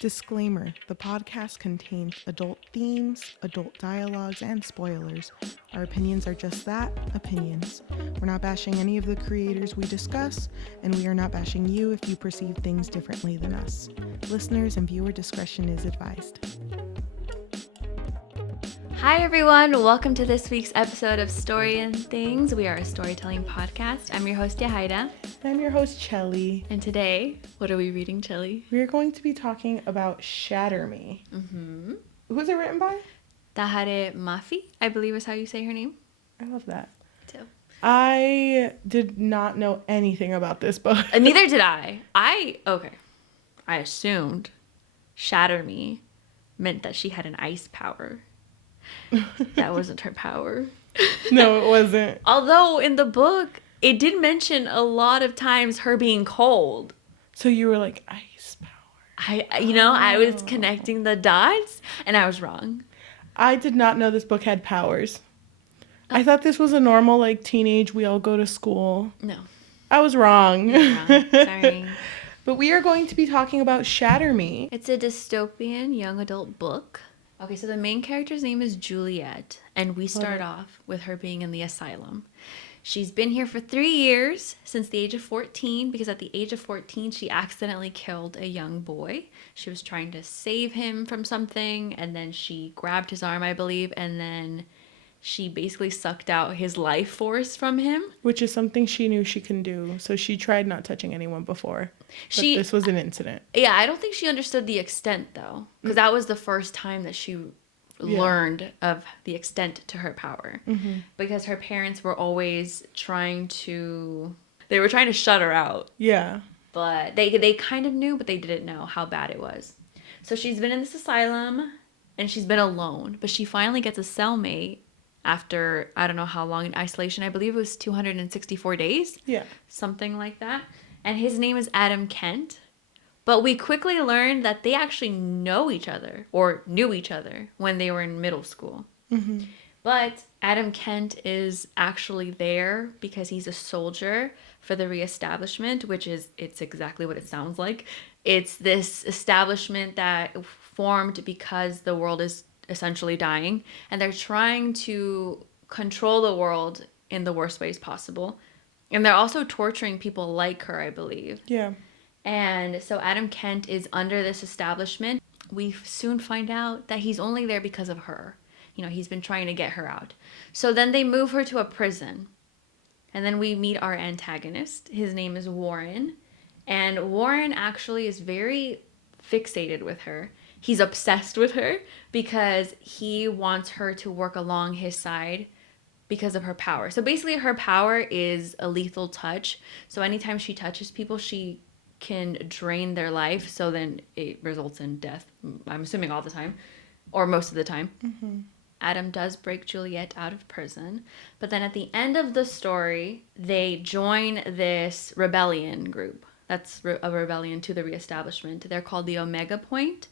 Disclaimer: the podcast contains adult themes, adult dialogues, and spoilers. Our opinions are just that, opinions. We're not bashing any of the creators we discuss, and we are not bashing you if you perceive things differently than us. Listeners and viewer discretion is advised. Hi everyone, welcome to this week's episode of Story and Things. We are a storytelling podcast. I'm your host, Yajaira. I'm your host, Cheli. And today, what are we reading, Cheli? We're going to be talking about Shatter Me. Mm-hmm. Who's it written by? Tahereh Mafi, I believe is how you say her name. I love that. Too. I did not know anything about this book. Neither did I. I assumed Shatter Me meant that she had an ice power. That wasn't her power. No, it wasn't. Although in the book, it did mention a lot of times her being cold. So you were like, ice power. I was connecting the dots, and I was wrong. I did not know this book had powers. I thought this was a normal, like, teenage, we all go to school. No. I was wrong. You're wrong. Sorry. But we are going to be talking about Shatter Me. It's a dystopian young adult book. Okay, so the main character's name is Juliette, and we start off with her being in the asylum. She's been here for 3 years, since the age of 14, because at the age of 14, she accidentally killed a young boy. She was trying to save him from something, and then she grabbed his arm, I believe, and then she basically sucked out his life force from him. Which is something she knew she can do, so she tried not touching anyone before. But this was an incident. Yeah, I don't think she understood the extent, though, because that was the first time that she learned of the extent to her power. Mm-hmm. Because her parents were always trying to shut her out. Yeah. But they kind of knew, but they didn't know how bad it was. So she's been in this asylum, and she's been alone. But she finally gets a cellmate after, I don't know how long in isolation. I believe it was 264 days. Yeah. Something like that. And his name is Adam Kent. But we quickly learned that they actually know each other, or knew each other, when they were in middle school. Mm-hmm. But Adam Kent is actually there because he's a soldier for the reestablishment, it's exactly what it sounds like. It's this establishment that formed because the world is essentially dying, and they're trying to control the world in the worst ways possible. And they're also torturing people like her, I believe. Yeah. And so Adam Kent is under this establishment. We soon find out that he's only there because of her. He's been trying to get her out. So then they move her to a prison. And then we meet our antagonist. His name is Warren. And Warren actually is very fixated with her. He's obsessed with her because he wants her to work along his side because of her power. So basically her power is a lethal touch. So anytime she touches people, she can drain their life. So then it results in death. I'm assuming all the time, or most of the time. Mm-hmm. Adam does break Juliette out of prison. But then at the end of the story, they join this rebellion group. That's a rebellion to the reestablishment. They're called the Omega Point.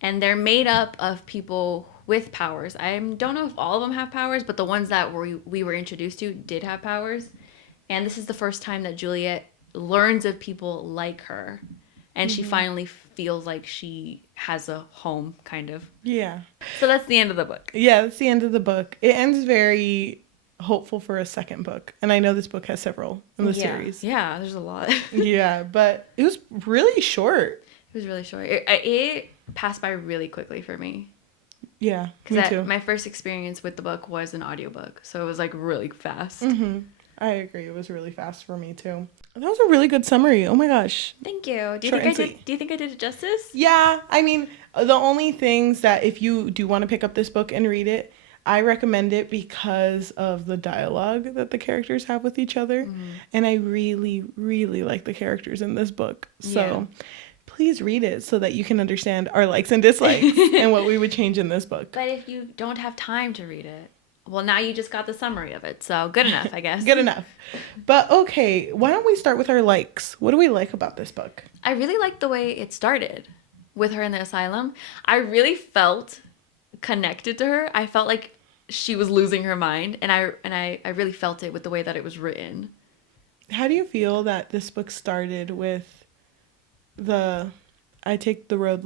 And they're made up of people with powers. I don't know if all of them have powers, but the ones that we were introduced to did have powers. And this is the first time that Juliette learns of people like her. And she finally feels like she has a home, kind of. Yeah. So that's the end of the book. Yeah, that's the end of the book. It ends very hopeful for a second book. And I know this book has several in the series. Yeah, there's a lot. Yeah, but it was really short. It was really short. It passed by really quickly for me. Yeah, me too. My first experience with the book was an audiobook, so it was like really fast. Mm-hmm. I agree. It was really fast for me too. That was a really good summary. Oh my gosh. Thank you. Do you think I did it justice? Yeah. I mean, the only things that if you do want to pick up this book and read it, I recommend it because of the dialogue that the characters have with each other. Mm-hmm. And I really, really like the characters in this book. So please read it so that you can understand our likes and dislikes and what we would change in this book. But if you don't have time to read it, well, now you just got the summary of it. So good enough, I guess. Good enough. But okay, why don't we start with our likes? What do we like about this book? I really liked the way it started with her in the asylum. I really felt connected to her. I felt like she was losing her mind, and I really felt it with the way that it was written. How do you feel that this book started with the I take the road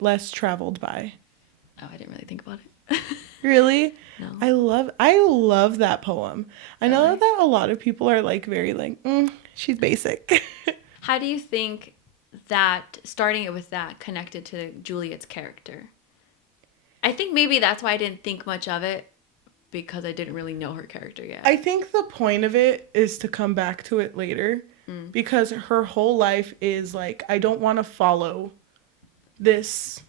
less traveled by. Oh, I didn't really think about it. Really? No. I love that poem. I know Really? that a lot of people are like very like, she's basic. How do you think that starting it with that connected to Juliet's character? I think maybe that's why I didn't think much of it, because I didn't really know her character yet. I think the point of it is to come back to it later, because her whole life is like, I don't want to follow this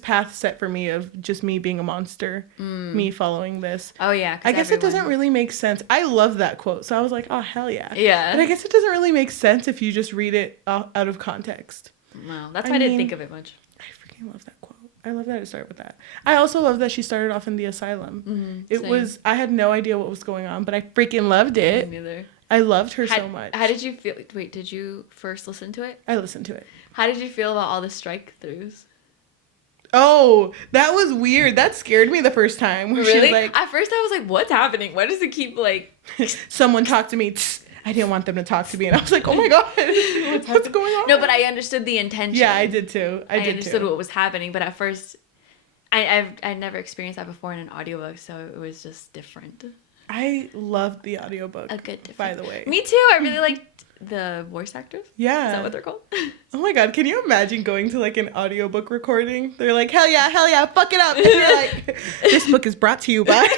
path set for me of just me being a monster, me following this. Oh, yeah. I guess it doesn't really make sense. I love that quote, so I was like, oh, hell yeah. Yeah. But I guess it doesn't really make sense if you just read it out of context. Wow, that's why I didn't think of it much. I freaking love that quote. I love that it started with that. I also love that she started off in the asylum. I had no idea what was going on, but I freaking loved it. Me neither. I loved her so much. How did you feel? Wait, did you first listen to it? I listened to it. How did you feel about all the strike-throughs? Oh, that was weird. That scared me the first time. Where Really? She was like, at first I was like, what's happening? Why does it keep like... someone talk to me. I didn't want them to talk to me. And I was like, oh my God, what's going on? No, but I understood the intention. Yeah, I did too. I understood what was happening, but at first, I'd never experienced that before in an audiobook, so it was just different. I loved the audiobook. A good difference. By the way. Me too. I really liked the voice actors. Yeah. Is that what they're called? Oh my God, can you imagine going to like an audiobook recording? They're like, hell yeah, fuck it up. And you're like, this book is brought to you by...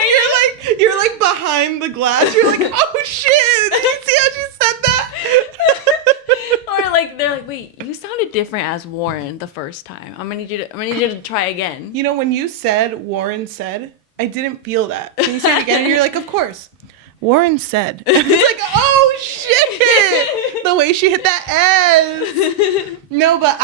And you're like behind the glass. You're like, oh shit! Did you see how she said that? Or like they're like, wait, you sounded different as Warren the first time. I'm gonna need you to try again. You know, when you said Warren said, I didn't feel that. Can you say it again? And you're like, of course. Warren said. It's like, oh shit! The way she hit that S. No, but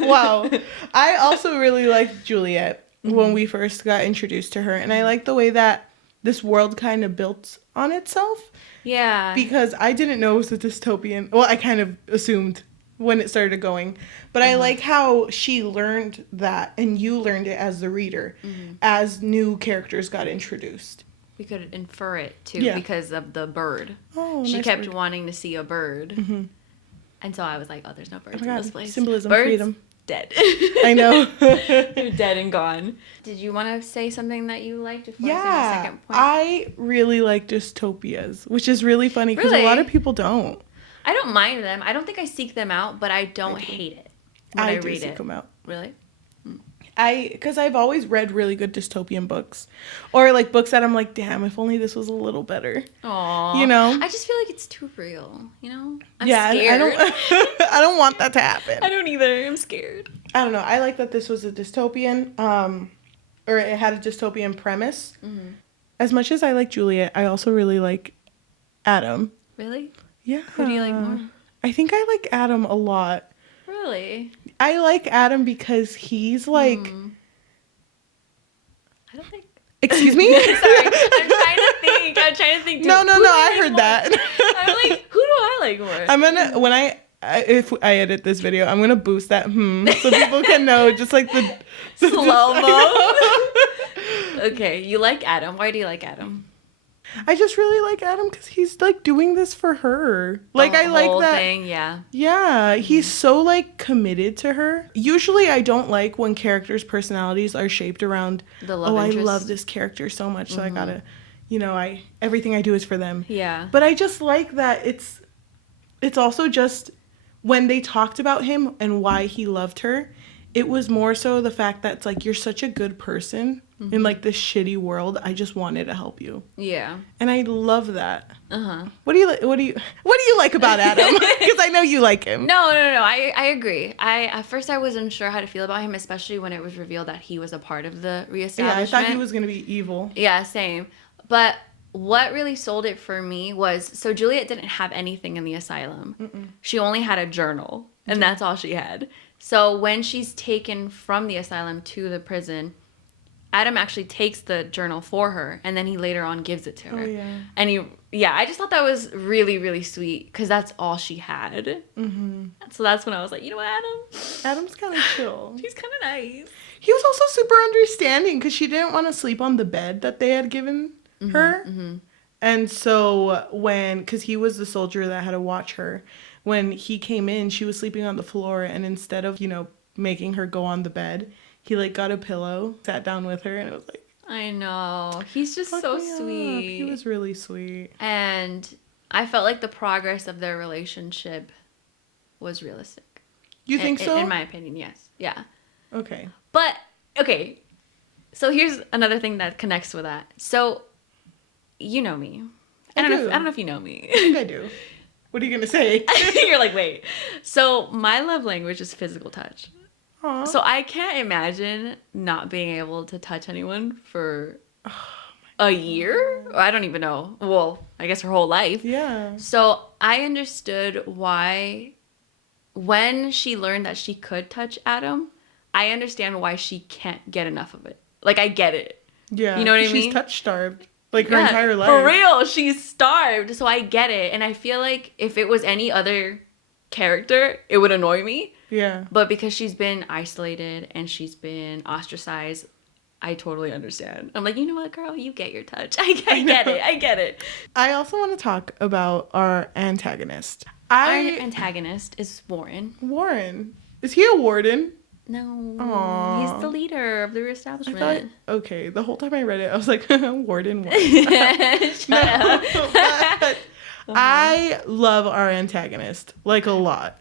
wow. I also really liked Juliette when we first got introduced to her, and I like the way that this world kind of built on itself. Yeah. Because I didn't know it was a dystopian. Well, I kind of assumed when it started going. But I like how she learned that, and you learned it as the reader, as new characters got introduced. We could infer it, too, because of the bird. Oh, she nice kept bird. wanting to see a bird. Mm-hmm. And so I was like, oh, there's no birds in this place. Symbolism, birds, freedom. Dead. I know. They're dead and gone. Did you want to say something that you liked before I say my second point? I really like dystopias, which is really funny because a lot of people don't. I don't mind them. I don't think I seek them out, but I don't hate it when I read seek them out. Really? Because I've always read really good dystopian books, or like books that I'm like, damn, if only this was a little better. Aww. You know? I just feel like it's too real. You know? I'm scared. I don't want that to happen. I don't either. I'm scared. I don't know. I like that this was a dystopian, or it had a dystopian premise. Mm-hmm. As much as I like Juliette, I also really like Adam. Really? Yeah. Who do you like more? I think I like Adam a lot. Really? I like Adam because he's like... I don't think... Excuse me? Sorry. I'm trying to think. No, I heard that. I'm like, who do I like more? I'm gonna... if I edit this video, I'm gonna boost that so people can know just like the slow-mo. Okay, you like Adam. Why do you like Adam? I just really like Adam because he's like doing this for her. Like the I like whole that thing, yeah. Yeah, he's so like committed to her. Usually I don't like when characters' personalities are shaped around the love interest. I love this character so much, so I gotta, everything I do is for them. Yeah. But I just like that it's also just when they talked about him and why he loved her, it was more so the fact that it's like, you're such a good person in like this shitty world. I just wanted to help you. Yeah. And I love that. What do you like about Adam? Because I know you like him. No. I agree. At first I wasn't sure how to feel about him, especially when it was revealed that he was a part of the reestablishment. Yeah, I thought he was gonna be evil. Yeah, same. But what really sold it for me was, so Juliette didn't have anything in the asylum. Mm-mm. She only had a journal, and that's all she had. So when she's taken from the asylum to the prison, Adam actually takes the journal for her, and then he later on gives it to her. Oh, yeah. And I just thought that was really, really sweet, because that's all she had. Mm-hmm. So that's when I was like, you know what, Adam's kind of chill. He's kind of nice. He was also super understanding, because she didn't want to sleep on the bed that they had given her. Mm-hmm. And so because he was the soldier that had to watch her, when he came in, she was sleeping on the floor, and instead of, making her go on the bed, he like got a pillow, sat down with her, and it was like, I know. He's just so sweet. He was really sweet. And I felt like the progress of their relationship was realistic. You think so? In my opinion, yes. Yeah. Okay. But, okay. So here's another thing that connects with that. So, you know me. I don't know if you know me. I think I do. What are you going to say? You're like, wait. So my love language is physical touch. Aww. So I can't imagine not being able to touch anyone for a year. Or I don't even know. Well, I guess her whole life. Yeah. So I understood why, when she learned that she could touch Adam, I understand why she can't get enough of it. Like, I get it. Yeah. You know what I mean? She's touch starved. Like, her entire life. For real. She's starved. So I get it. And I feel like if it was any other character, it would annoy me. Yeah. But because she's been isolated and she's been ostracized, I totally understand. I'm like, you know what, girl? You get your touch. I get it. I get it. I also want to talk about our antagonist. Our antagonist is Warren. Warren. Is he a warden? No. Aww. He's the leader of the reestablishment. Okay, the whole time I read it, I was like, warden. Shut up. But I love our antagonist. Like, a lot.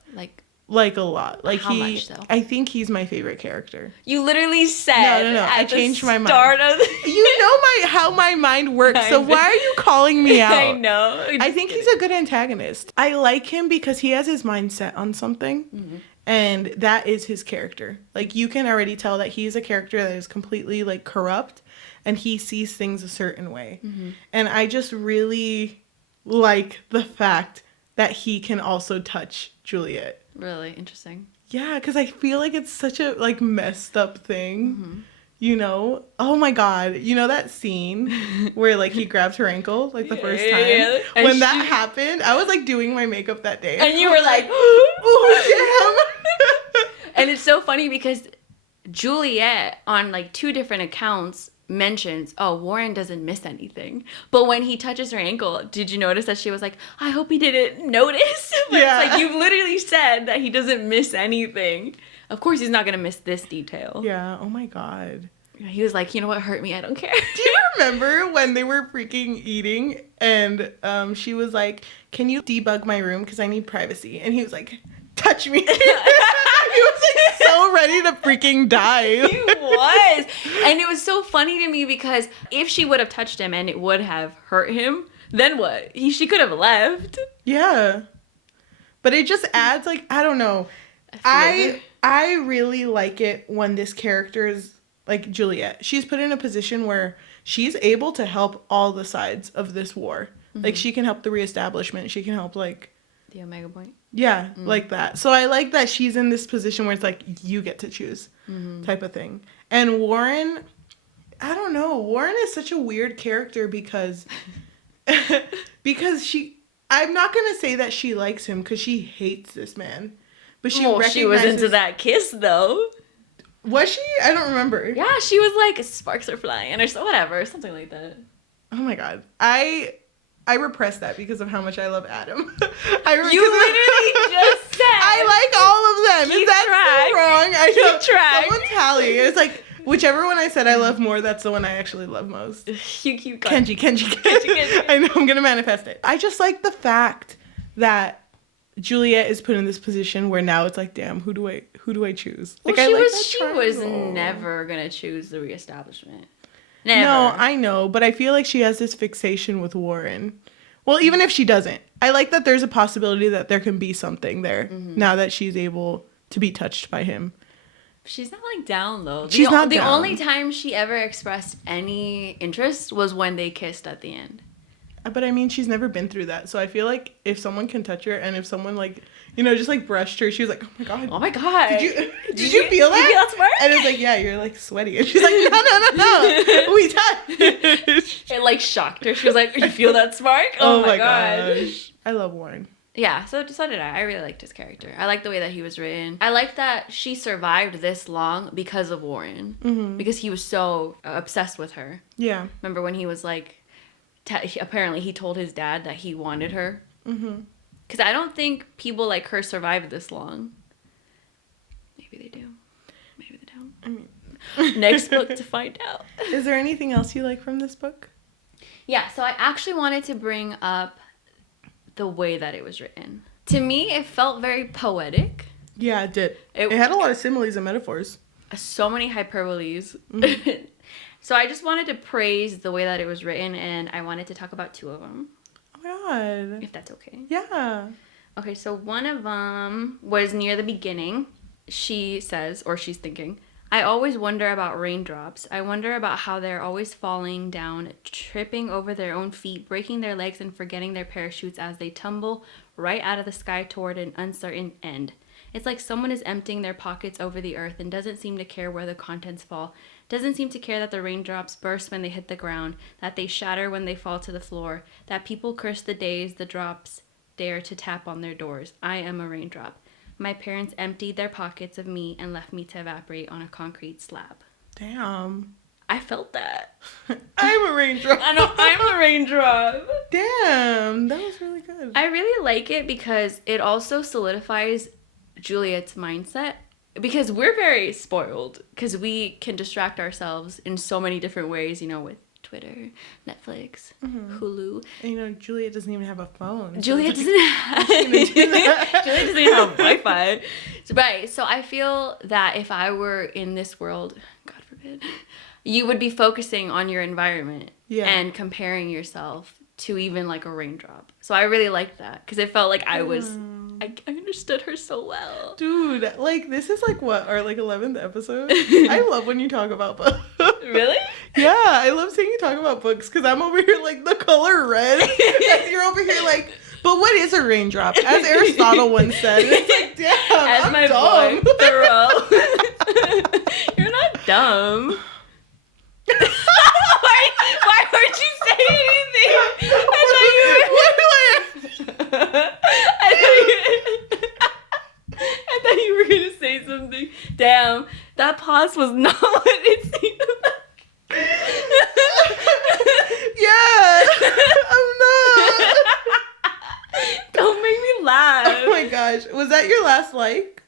Like a lot. Like, how much though? I think he's my favorite character. You literally said no. I changed my mind. You know how my mind works. So why are you calling me out? I know. I think he's a good antagonist. I like him because he has his mind set on something. Mm-hmm. And that is his character. Like, you can already tell that he's a character that is completely like corrupt, and he sees things a certain way. Mm-hmm. And I just really like the fact that he can also touch Juliette. Really interesting. Yeah, because I feel like it's such a like messed up thing. Mm-hmm. Oh my god, that scene where like he grabs her ankle like the first time? Yeah. When that happened, I was like doing my makeup that day. And you were like, oh damn. And it's so funny because Juliette on like 2 different accounts mentions, oh, Warren doesn't miss anything. But when he touches her ankle, did you notice that she was like, I hope he didn't notice? But yeah. It's like, you literally said that he doesn't miss anything. Of course he's not going to miss this detail. Yeah, oh my god. He was like, you know what, hurt me, I don't care. Do you remember when they were freaking eating and she was like, can you debug my room because I need privacy? And he was like, touch me. He was like so ready to freaking die. He was. And it was so funny to me because if she would have touched him and it would have hurt him, then what? She could have left. Yeah. But it just adds like, I don't know. I really like it when this character is like Juliette. She's put in a position where she's able to help all the sides of this war. Mm-hmm. Like, she can help the reestablishment. She can help like the Omega Point. Yeah, like that. So I like that she's in this position where it's like, you get to choose type of thing. And Warren, I don't know. Warren is such a weird character because I'm not going to say that she likes him because she hates this man. But she was into that kiss though. Was she? I don't remember. Yeah, she was like, sparks are flying or so, whatever, something like that. Oh my god. I repressed that because of how much I love Adam. You literally just said. I like all of them. Is that so wrong? I know. Keep track. Someone tally. It's like, whichever one I said I love more, that's the one I actually love most. You keep going. Kenji. I know, I'm going to manifest it. I just like the fact that Juliette is put in this position where now it's like, damn, who do I choose? Well, like, she was never going to choose the reestablishment. Never. No, I know, but I feel like she has this fixation with Warren. Well, even if she doesn't, I like that there's a possibility that there can be something there now that she's able to be touched by him. She's not like down though. She's not down. The only time she ever expressed any interest was when they kissed at the end. But I mean, she's never been through that. So I feel like if someone can touch her and if someone like, just like brushed her, she was like, oh my god. Oh my god. Did you feel that? You feel that spark? And it's like, yeah, you're like sweaty. And she's like, no. We touched. It like shocked her. She was like, you feel that spark? Oh my gosh. I love Warren. Yeah, so did I. I really liked his character. I liked the way that he was written. I liked that she survived this long because of Warren. Mm-hmm. Because he was so obsessed with her. Yeah. Remember when he was like, apparently he told his dad that he wanted her. Mm-hmm. Because I don't think people like her survive this long. Maybe they do. Maybe they don't. I mean, next book to find out. Is there anything else you like from this book? Yeah, so I actually wanted to bring up the way that it was written. To me, it felt very poetic. Yeah, it did. It had a lot of similes and metaphors. So many hyperboles. Mm-hmm. So I just wanted to praise the way that it was written, and I wanted to talk about 2 of them. Oh my god. If that's okay. Yeah. Okay, so one of them was near the beginning. She says, or she's thinking, I always wonder about raindrops. I wonder about how they're always falling down, tripping over their own feet, breaking their legs, and forgetting their parachutes as they tumble right out of the sky toward an uncertain end. It's like someone is emptying their pockets over the earth and doesn't seem to care where the contents fall. Doesn't seem to care that the raindrops burst when they hit the ground, that they shatter when they fall to the floor, that people curse the days the drops dare to tap on their doors. I am a raindrop. My parents emptied their pockets of me and left me to evaporate on a concrete slab. Damn. I felt that. I'm a raindrop. I know, I'm a raindrop. Damn, that was really good. I really like it because it also solidifies Juliette's mindset. Because we're very spoiled. Because we can distract ourselves in so many different ways, you know, with Twitter, Netflix, Hulu. And Juliette doesn't even have a phone. Juliette doesn't have Juliette doesn't even have Wi-Fi. So I feel that if I were in this world, God forbid, you would be focusing on your environment and comparing yourself to even like a raindrop. So I really liked that because it felt like I understood her so well. Dude, like this is like what, our like 11th episode? I love when you talk about books. Really? Yeah, I love seeing you talk about books because I'm over here like the color red. And you're over here like, but what is a raindrop? As Aristotle once said. It's like, damn, As I'm my dumb. boy, Thoreau. You're not dumb. Why weren't you saying anything? I thought you were gonna say something. Damn, that pause was not what it seemed like. Yeah, I'm not. Don't make me laugh. Oh my gosh, was that your last like?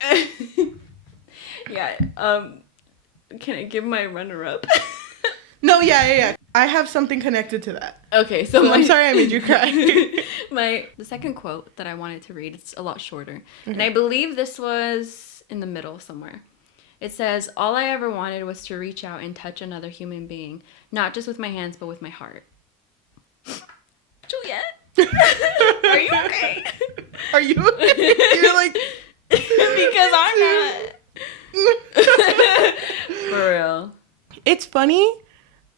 Yeah. Can I give my runner-up? No, yeah. I have something connected to that. Okay, so I'm sorry I made you cry. The second quote that I wanted to read, it's a lot shorter. Okay. And I believe this was in the middle somewhere. It says, all I ever wanted was to reach out and touch another human being, not just with my hands, but with my heart. Juliette? Are you okay? Are you okay? You're like... Because I'm not. For real. It's funny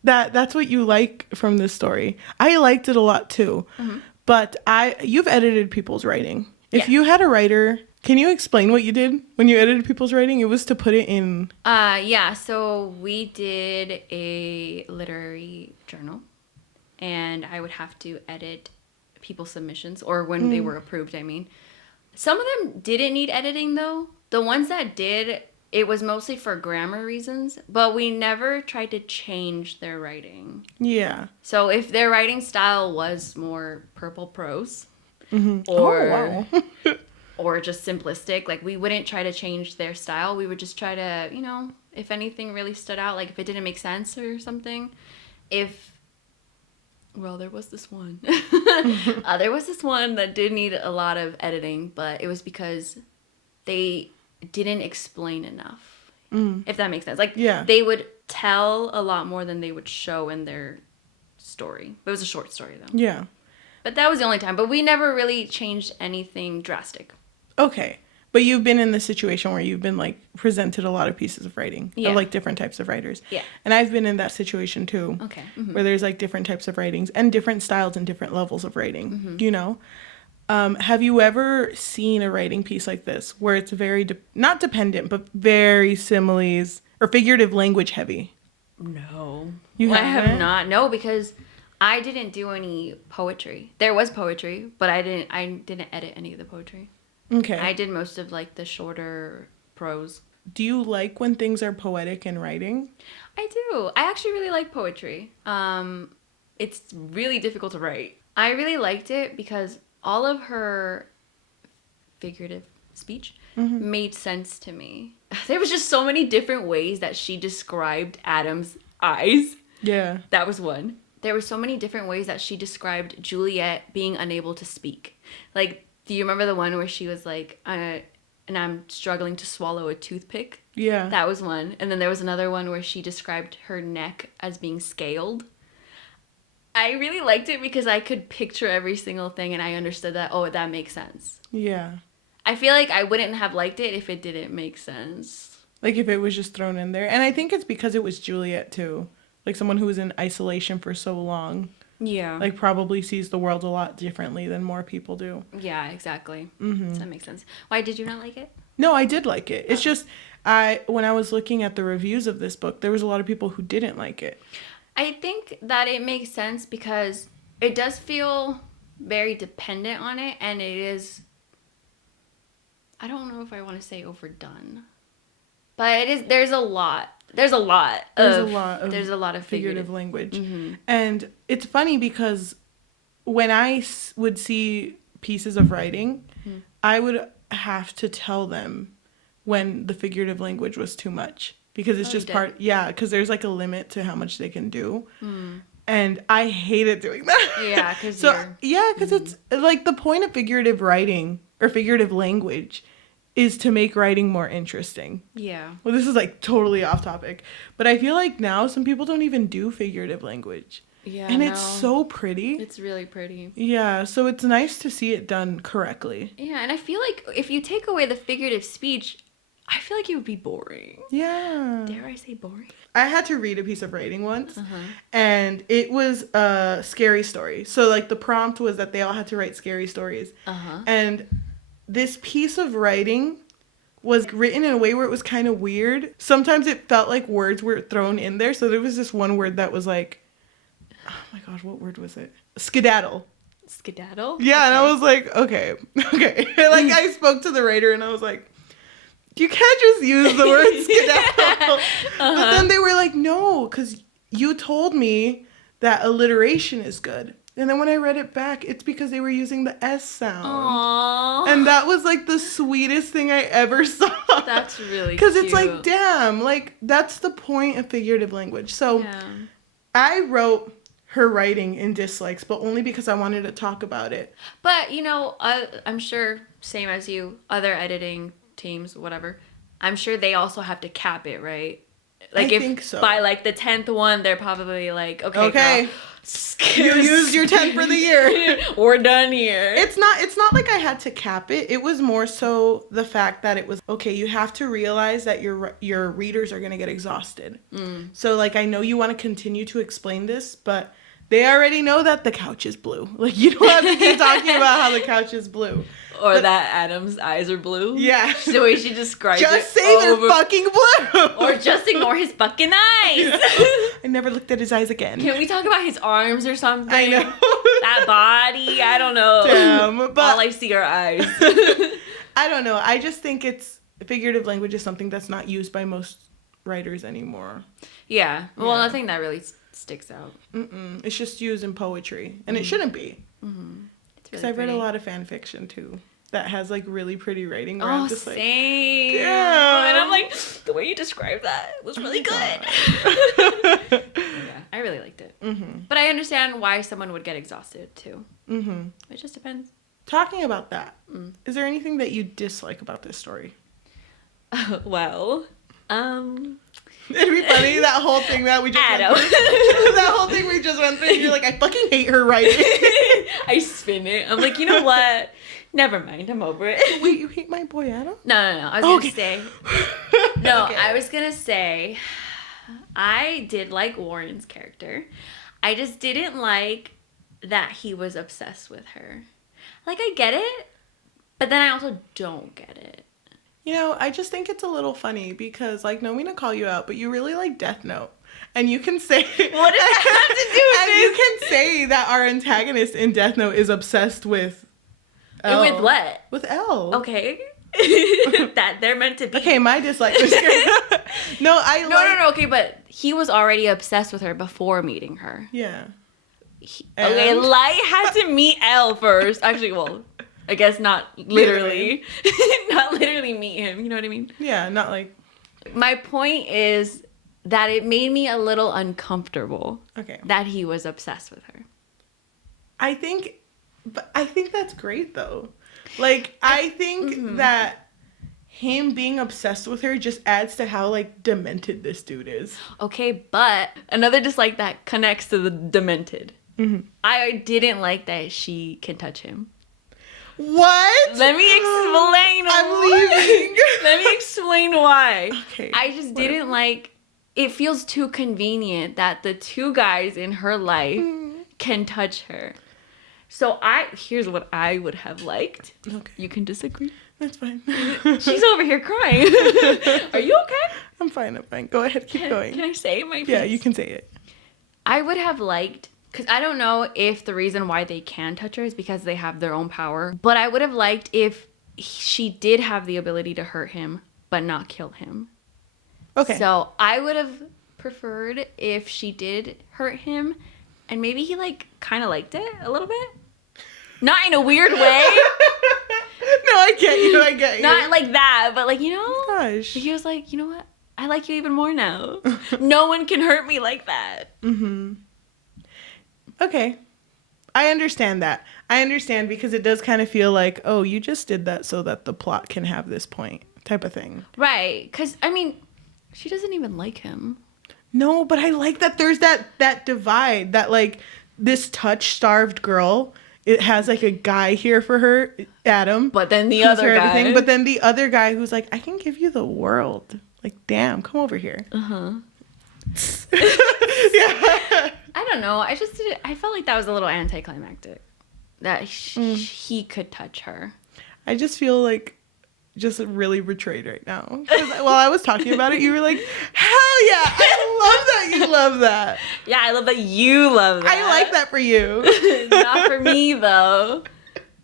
that's what you like from this story. I liked it a lot too. Mm-hmm. But you've edited people's writing. If you had a writer, can you explain what you did when you edited people's writing? It was to put it in... Yeah, so we did a literary journal, and I would have to edit people's submissions, or when they were approved, I mean. Some of them didn't need editing, though. The ones that did, it was mostly for grammar reasons, but we never tried to change their writing. Yeah. So if their writing style was more purple prose, or or just simplistic, like we wouldn't try to change their style. We would just try to, you know, if anything really stood out, like if it didn't make sense or something. There was this one. There was this one that did need a lot of editing, but it was because they didn't explain enough. If that makes sense. Like, they would tell a lot more than they would show in their story. It was a short story, though. Yeah. But that was the only time. But we never really changed anything drastic. Okay. But you've been in the situation where you've been, like, presented a lot of pieces of writing. Yeah. Of, like, different types of writers. Yeah. And I've been in that situation, too. Okay. Where there's, like, different types of writings and different styles and different levels of writing. You know? Have you ever seen a writing piece like this where it's very, not dependent, but very similes or figurative language heavy? No. I have not. No, because I didn't do any poetry. There was poetry, but I didn't edit any of the poetry. Okay. I did most of, like, the shorter prose. Do you like when things are poetic in writing? I do. I actually really like poetry. it's really difficult to write. I really liked it because all of her figurative speech made sense to me. There was just so many different ways that she described Adam's eyes. Yeah. That was one. There were so many different ways that she described Juliette being unable to speak. Like, do you remember the one where she was like, and I'm struggling to swallow a toothpick? Yeah. That was one. And then there was another one where she described her neck as being scaled. I really liked it because I could picture every single thing and I understood that, oh, that makes sense. Yeah. I feel like I wouldn't have liked it if it didn't make sense. Like if it was just thrown in there. And I think it's because it was Juliette too. Like someone who was in isolation for so long. Yeah. Like probably sees the world a lot differently than more people do. Yeah, exactly. Mm-hmm. Does that make sense? Why did you not like it? No, I did like it. It's just when I was looking at the reviews of this book, there was a lot of people who didn't like it. I think that it makes sense because it does feel very dependent on it, and it is, I don't know if I want to say overdone, but it is. There's a lot of figurative language. Mm-hmm. And it's funny because when I would see pieces of writing, I would have to tell them when the figurative language was too much. Because it's just because there's like a limit to how much they can do. And I hated doing that. Yeah, because it's like the point of figurative writing or figurative language is to make writing more interesting. Yeah. Well, this is like totally off topic, but I feel like now some people don't even do figurative language. Yeah. And it's so pretty. It's really pretty. Yeah, so it's nice to see it done correctly. Yeah, and I feel like if you take away the figurative speech, I feel like it would be boring. Yeah. Dare I say boring? I had to read a piece of writing once, and it was a scary story. So, like, the prompt was that they all had to write scary stories. And this piece of writing was written in a way where it was kind of weird. Sometimes it felt like words were thrown in there. So there was this one word that was like, oh my gosh, what word was it? Skedaddle. Skedaddle? Yeah, okay. And I was like, okay. Like, I spoke to the writer, and I was like, you can't just use the word skedaddle. But then they were like, no, because you told me that alliteration is good. And then when I read it back, it's because they were using the S sound. Aww. And that was like the sweetest thing I ever saw. That's really cute. Because it's like, damn, like that's the point of figurative language. So I wrote her writing in dislikes, but only because I wanted to talk about it. But, you know, I'm sure, same as you, other editing teams, whatever, I'm sure they also have to cap it, right? Like, I think so. By like the 10th one, they're probably like, okay, girl, you used your 10 for the year. We're done here. It's not like I had to cap it. It was more so the fact that it was, okay, you have to realize that your readers are going to get exhausted. So, like, I know you want to continue to explain this, but they already know that the couch is blue. Like, you don't have to keep talking about how the couch is blue. Or that Adam's eyes are blue. Yeah. The way she describes just say they're fucking blue. Or just ignore his fucking eyes. I never looked at his eyes again. Can we talk about his arms or something? I know. That body, I don't know. Damn, but all I see are eyes. I don't know. I just think figurative language is something that's not used by most writers anymore. Yeah. Well, nothing that really sticks out. It's just used in poetry, and it shouldn't be. Because I've read a lot of fan fiction too that has like really pretty writing. Where I'm just same. Like, yeah. And I'm like, the way you described that was really good. Yeah, I really liked it. But I understand why someone would get exhausted too. It just depends. Talking about that, is there anything that you dislike about this story? Well, it'd be funny, that whole thing that we just Adam. went through. That whole thing we just went through. You're like, I fucking hate her writing. I spin it. I'm like, you know what? Never mind. I'm over it. Wait, you hate my boy Adam? No. I was gonna say. No, okay. I was gonna say, I did like Warren's character. I just didn't like that he was obsessed with her. Like, I get it, but then I also don't get it. You know, I just think it's a little funny because, like, no mean to call you out, but you really like Death Note. And you can say... What does that have to do with and this? you can say that our antagonist in Death Note is obsessed with... Elle. With what? With Elle. Okay. That they're meant to be. Okay, my dislike... No, No, okay, but he was already obsessed with her before meeting her. Yeah. Okay, Light had to meet L first. Actually, well, I guess not literally. Not literally meet him. You know what I mean? Yeah, not like... My point is that it made me a little uncomfortable. Okay. That he was obsessed with her. I think that's great, though. Like, I think that him being obsessed with her just adds to how, like, demented this dude is. Okay, but another dislike that connects to the demented. Mm-hmm. I didn't like that she can touch him. What? Let me explain. I'm leaving. Let me explain why. Okay. I just didn't like... It feels too convenient that the two guys in her life can touch her. So here's what I would have liked. Okay. You can disagree. That's fine. She's over here crying. Are you okay? I'm fine. Go ahead. Keep going. Can I say my piece? Yeah, you can say it. I would have liked... Because I don't know if the reason why they can touch her is because they have their own power. But I would have liked if she did have the ability to hurt him, but not kill him. Okay. So I would have preferred if she did hurt him, and maybe he like kind of liked it a little bit. Not in a weird way. No, I get you. Not like that, but like, you know. Oh gosh. He was like, you know what? I like you even more now. No one can hurt me like that. Mm-hmm. Okay. I understand that. I understand because it does kind of feel like, oh, you just did that so that the plot can have this point type of thing. Right. Because, I mean, she doesn't even like him. No, but I like that there's that divide, that like this touch-starved girl, it has like a guy here for her, Adam. But then the other guy. But then the other guy who's like, I can give you the world. Like, damn, come over here. Uh-huh. Yeah. I don't know. I felt like that was a little anticlimactic. That he could touch her. I just feel like just really betrayed right now. Because while I was talking about it, you were like, hell yeah, I love that you love that. Yeah, I love that you love that. I like that for you. Not for me, though.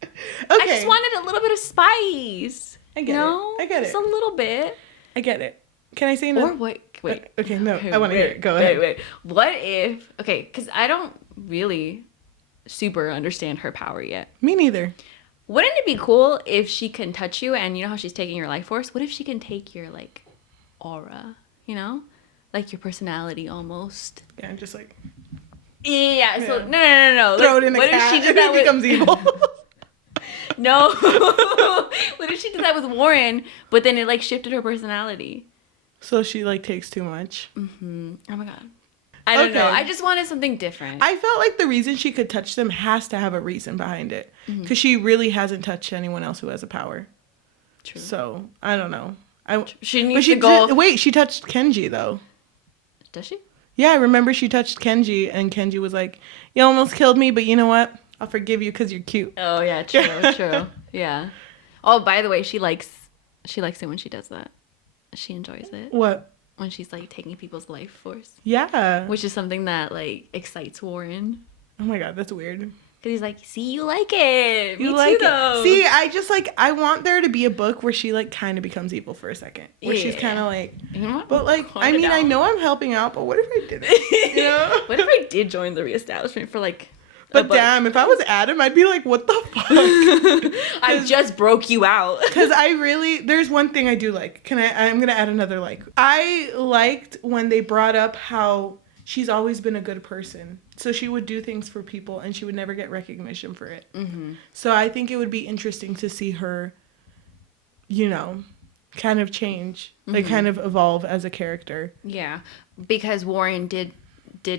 Okay. I just wanted a little bit of spice. I get it. I get it. Just a little bit. I get it. Can I say no? Or wait. Okay, no, I want to hear it. Go ahead. Wait. What if... Okay, because I don't really super understand her power yet. Me neither. Wouldn't it be cool if she can touch you and you know how she's taking your life force? What if she can take your, like, aura, you know? Like your personality almost. Yeah, just like... Yeah. So, no. Throw it in a cat. What if she did that with... becomes evil. No. What if she did that with Warren, but then it, like, shifted her personality? So she, like, takes too much. Mm-hmm. Oh, my God. I don't know. I just wanted something different. I felt like the reason she could touch them has to have a reason behind it. Because she really hasn't touched anyone else who has a power. True. So, I don't know. She needs to go... Wait, she touched Kenji, though. Does she? Yeah, I remember she touched Kenji, and Kenji was like, you almost killed me, but you know what? I'll forgive you because you're cute. Oh, yeah, true. Yeah. Oh, by the way, she likes it when she does that. She enjoys it. What? When she's, like, taking people's life force. Yeah. Which is something that, like, excites Warren. Oh, my God, that's weird. Because he's like, see, you like it. You Me like too, though. it. See, I just, like, I want there to be a book where she, like, kind of becomes evil for a second. Where she's kind of like... You know what? But, like, I mean, I know I'm helping out, but what if I didn't? You know? What if I did join the reestablishment for, like... But damn, if I was Adam, I'd be like, what the fuck? I just broke you out. Because there's one thing I do like. I'm going to add another like. I liked when they brought up how she's always been a good person. So she would do things for people and she would never get recognition for it. Mm-hmm. So I think it would be interesting to see her, you know, kind of change, like kind of evolve as a character. Yeah, because Warren did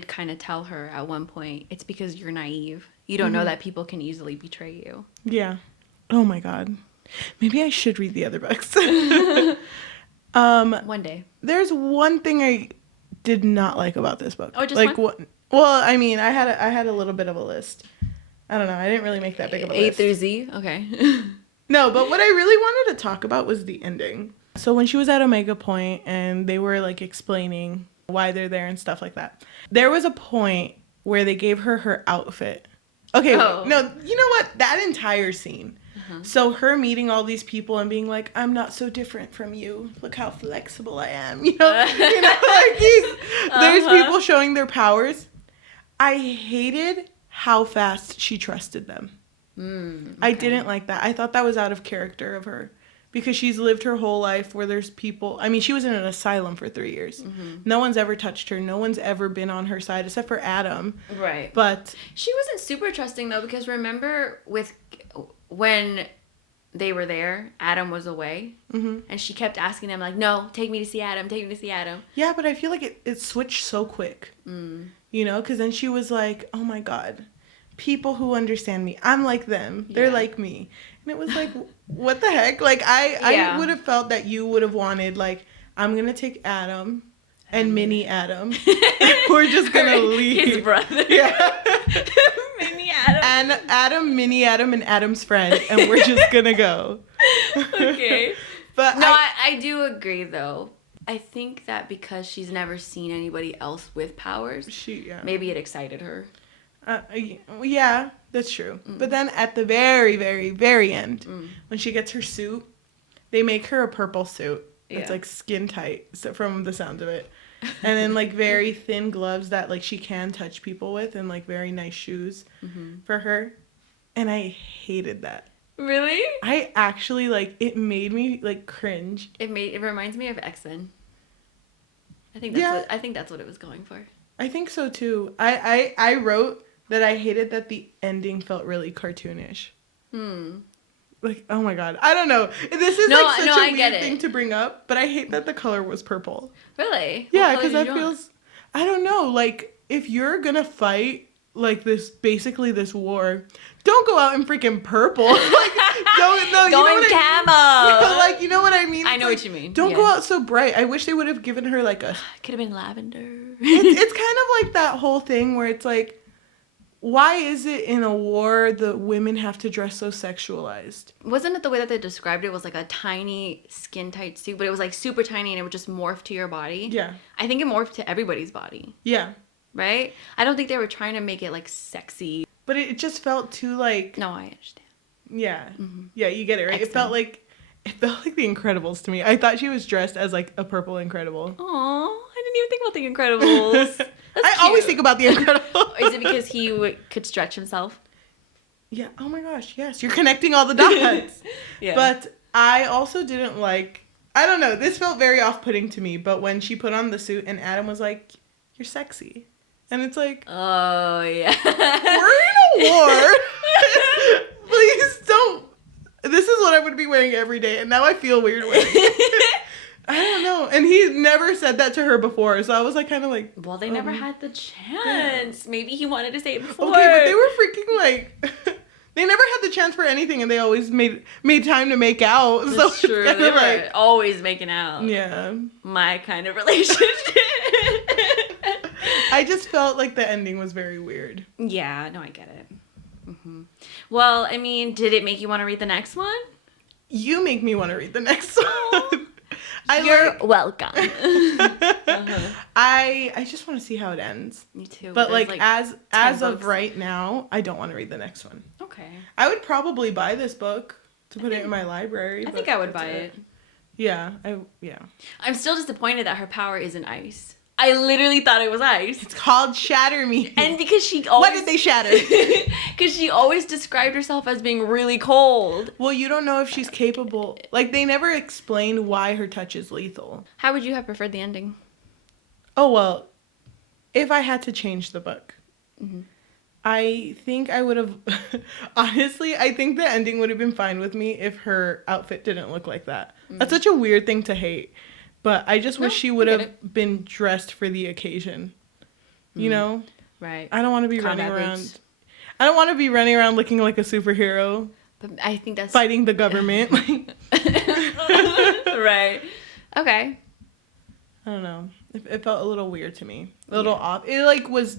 kind of tell her at one point, it's because you're naive. You don't know that people can easily betray you. Yeah. Oh my God. Maybe I should read the other books. One day. There's one thing I did not like about this book. Oh, just like one? Well, I mean, I had a little bit of a list. I don't know. I didn't really make that big of a list. A through Z? Okay. No, but what I really wanted to talk about was the ending. So when she was at Omega Point and they were like explaining why they're there and stuff like that. There was a point where they gave her outfit. Okay, no, you know what? That entire scene. So her meeting all these people and being like, I'm not so different from you. Look how flexible I am. You know, like there's people showing their powers. I hated how fast she trusted them. Okay. I didn't like that. I thought that was out of character of her. Because she's lived her whole life where there's people... I mean, she was in an asylum for 3 years. No one's ever touched her. No one's ever been on her side except for Adam. Right. But... She wasn't super trusting, though, because remember when they were there, Adam was away. And she kept asking them, like, no, take me to see Adam. Take me to see Adam. Yeah, but I feel like it switched so quick. You know? Because then she was like, oh my God. People who understand me. I'm like them. They're like me. And it was like, what the heck? Like, I would have felt that you would have wanted, like, I'm going to take Adam and Mini Adam. We're just going to leave. His brother. Yeah. Mini Adam. And Adam, Mini Adam, and Adam's friend. And we're just going to go. Okay. But no, I do agree, though. I think that because she's never seen anybody else with powers, maybe it excited her. Yeah, that's true. But then at the very, very, very end, when she gets her suit, they make her a purple suit. It's like skin tight, so from the sound of it. And then like very thin gloves that like she can touch people with, and like very nice shoes for her. And I hated that. Really? I actually like it made me like cringe. It reminds me of X-Men. I think that's what it was going for. I think so too. I wrote that I hated that the ending felt really cartoonish. Like, oh my God. I don't know. This is like such a weird thing to bring up, but I hate that the color was purple. Really? Yeah, because that feels... I don't know. Like, if you're gonna fight, like, basically this war, don't go out in freaking purple. Like, don't... No, go in camo! Like, you know what I mean? I know what you mean. Don't go out so bright. I wish they would have given her, like, a... Could have been lavender. It's kind of like that whole thing where it's like, why is it in a war the women have to dress so sexualized? Wasn't it the way that they described it was like a tiny skin tight suit, but it was like super tiny and it would just morph to your body? Yeah. I think it morphed to everybody's body. Yeah. Right? I don't think they were trying to make it like sexy. But it just felt too like... No, I understand. Yeah. Yeah, you get it, right? It felt like the Incredibles to me. I thought she was dressed as like a purple Incredible. Aww, I didn't even think about the Incredibles. I always think about the Incredibles. Is it because he could stretch himself? Yeah. Oh my gosh. Yes. You're connecting all the dots. Yeah. But I also didn't like... I don't know. This felt very off-putting to me. But when she put on the suit and Adam was like, you're sexy. And it's like... Oh, yeah. We're in a war. Please don't... This is what I would be wearing every day. And now I feel weird wearing it. I don't know. And he never said that to her before. So I was like, kind of like... Well, they never had the chance. Yeah. Maybe he wanted to say it before. Okay, but they were freaking like... They never had the chance for anything, and they always made time to make out. That's so true. They were always making out. Yeah. My kind of relationship. I just felt like the ending was very weird. Yeah, no, I get it. Well, I mean, did it make you want to read the next one? You make me want to read the next one. You're welcome. I just want to see how it ends. Me too. But like as of right now, I don't want to read the next one. Okay. I would probably buy this book to put it in my library. I think I would buy it. Yeah, I'm still disappointed that her power isn't ice. I literally thought it was ice. It's called Shatter Me. And because she always... What did they shatter? Because she always described herself as being really cold. Well, you don't know if she's capable. Like, they never explained why her touch is lethal. How would you have preferred the ending? Oh, well, if I had to change the book, I think I would have... Honestly, I think the ending would have been fine with me if her outfit didn't look like that. That's such a weird thing to hate. But I just wish she would have been dressed for the occasion. You know? Right. I don't want to be running around. I don't want to be running around looking like a superhero. But I think that's... Fighting the government. Right. Okay. I don't know. It felt a little weird to me. A little off. It like was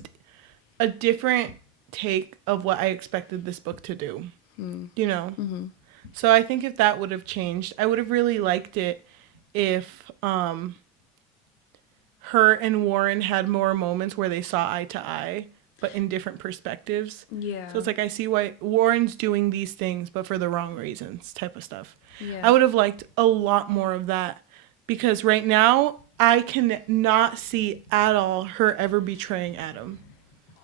a different take of what I expected this book to do. You know? So I think if that would have changed, I would have really liked it if her and Warren had more moments where they saw eye to eye, but in different perspectives. Yeah. So it's like, I see why Warren's doing these things, but for the wrong reasons type of stuff. Yeah. I would have liked a lot more of that, because right now I can not see at all her ever betraying Adam.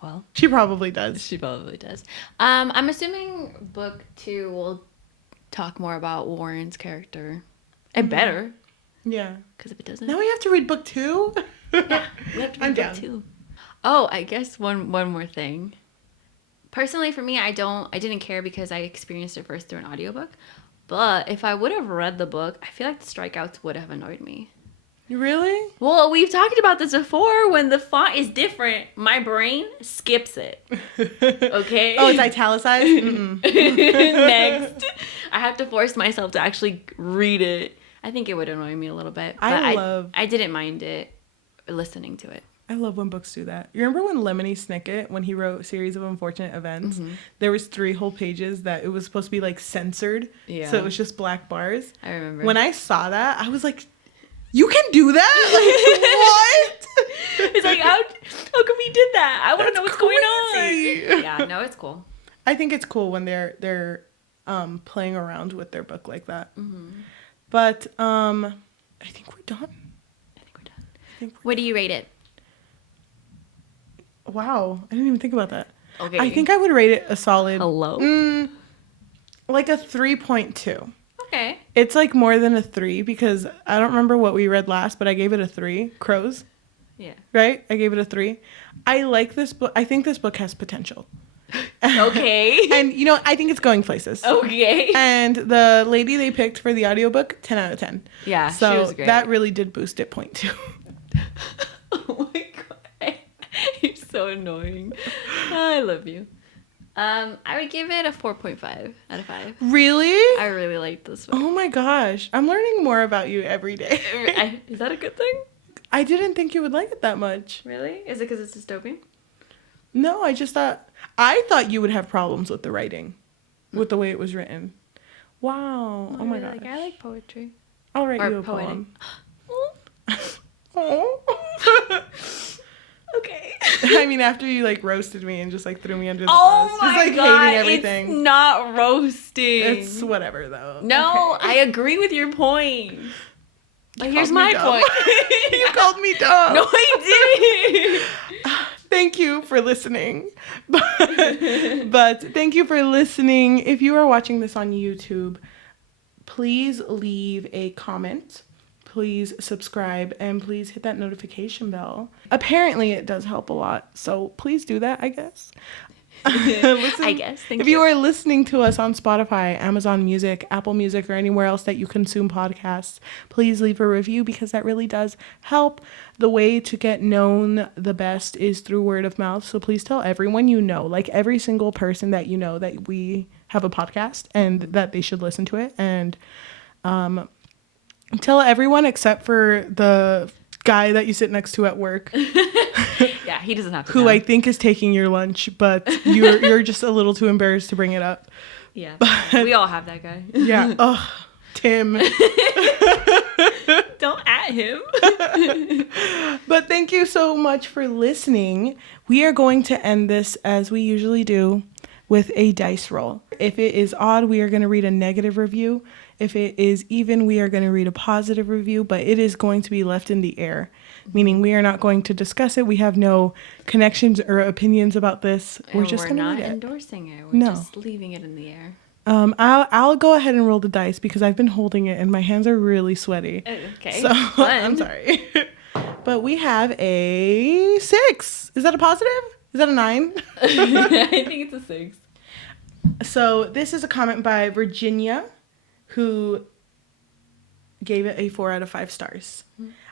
Well, She probably does. she probably does. I'm assuming book 2 will talk more about Warren's character. It better. Yeah. Because if it doesn't... Now we have to read book 2? Yeah, we have to read I'm book down. 2. Oh, I guess one more thing. Personally, for me, I didn't care because I experienced it first through an audiobook. But if I would have read the book, I feel like the strikeouts would have annoyed me. Really? Well, we've talked about this before. When the font is different, my brain skips it. Okay? Oh, it's italicized? Next. I have to force myself to actually read it. I think it would annoy me a little bit. But I didn't mind it listening to it. I love when books do that. You remember when Lemony Snicket, when he wrote Series of Unfortunate Events, there was 3 whole pages that it was supposed to be like censored. Yeah. So it was just black bars. I remember. When I saw that, I was like, you can do that? Like, what? It's like, how come he did that? I want to know what's going crazy. on. Yeah, no, it's cool. I think it's cool when they're playing around with their book like that. But I think we're done. What do you rate it? Wow, I didn't even think about that. Okay. I think I would rate it a solid... Hello? Like a 3.2. Okay. It's like more than a 3 because I don't remember what we read last, but I gave it a 3. Crows. Yeah. Right? I gave it a 3. I like this book. I think this book has potential. Okay. And, you know, I think it's going places. Okay. And the lady they picked for the audiobook, 10 out of 10. Yeah, so she was great. That really did boost it 0.2. Oh my god. You're so annoying. I love you. I would give it a 4.5 out of 5. Really? I really liked this one. Oh my gosh. I'm learning more about you every day. Is that a good thing? I didn't think you would like it that much. Really? Is it because it's dystopian? No, I thought you would have problems with the writing, with the way it was written. Wow. Oh my gosh. I like poetry. I'll write you a poetic. poem. Oh. Oh. Okay. I mean, after you like roasted me and just like threw me under the Oh bus, my just like god, hating everything. it's not roasting. It's whatever though. No, Okay. I agree with your point. But here's called me my dumb. point. You called me dumb. No, I didn't. Thank you for listening. But thank you for listening. If you are watching this on YouTube, please leave a comment. Please subscribe and please hit that notification bell. Apparently it does help a lot. So please do that, I guess. Listen, I guess. Thank if you are listening to us on Spotify, Amazon Music, Apple Music, or anywhere else that you consume podcasts, please leave a review because that really does help. The way to get known the best is through word of mouth. So please tell everyone you know, like every single person that you know, that we have a podcast and that they should listen to it. And tell everyone except for the guy that you sit next to at work. Yeah, he doesn't have to who know. I think is taking your lunch, but you're just a little too embarrassed to bring it up. Yeah, we all have that guy. Yeah. Oh, Tim. Don't at him. But thank you so much for listening. We are going to end this as we usually do with a dice roll. If it is odd, we are going to read a negative review. If it is even, we are going to read a positive review, but it is going to be left in the air, meaning we are not going to discuss it. We have no connections or opinions about this. We're just going to read it. We're not endorsing it. We're just leaving it in the air. I'll go ahead and roll the dice because I've been holding it and my hands are really sweaty. Okay. So I'm sorry. But we have a 6. Is that a positive? Is that a 9? I think it's a 6. So this is a comment by Virginia, who gave it a 4 out of 5 stars.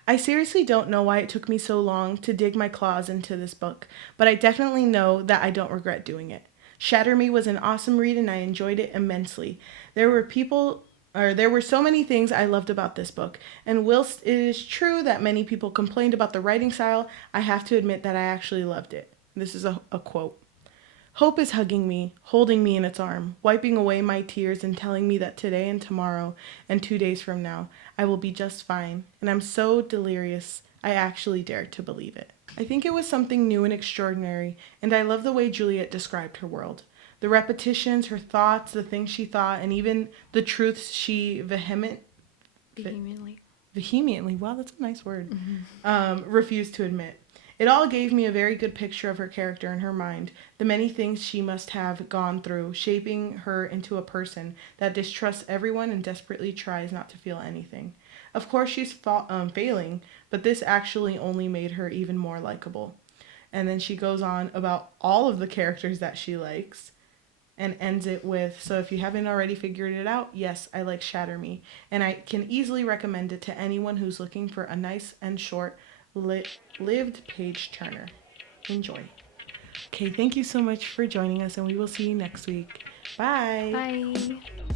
I seriously don't know why it took me so long to dig my claws into this book, but I definitely know that I don't regret doing it. Shatter Me was an awesome read and I enjoyed it immensely. There were so many things I loved about this book, and whilst it is true that many people complained about the writing style, I have to admit that I actually loved it. This is a quote. Hope is hugging me, holding me in its arm, wiping away my tears and telling me that today and tomorrow and 2 days from now, I will be just fine. And I'm so delirious, I actually dare to believe it. I think it was something new and extraordinary, and I love the way Juliette described her world. The repetitions, her thoughts, the things she thought, and even the truths she vehemently, wow, that's a nice word, refused to admit. It all gave me a very good picture of her character in her mind, the many things she must have gone through, shaping her into a person that distrusts everyone and desperately tries not to feel anything. Of course, she's failing, but this actually only made her even more likable. And then she goes on about all of the characters that she likes and ends it with, so if you haven't already figured it out, yes, I like Shatter Me. And I can easily recommend it to anyone who's looking for a nice and short lived page turner. Enjoy. Okay, thank you so much for joining us, and we will see you next week. Bye. Bye.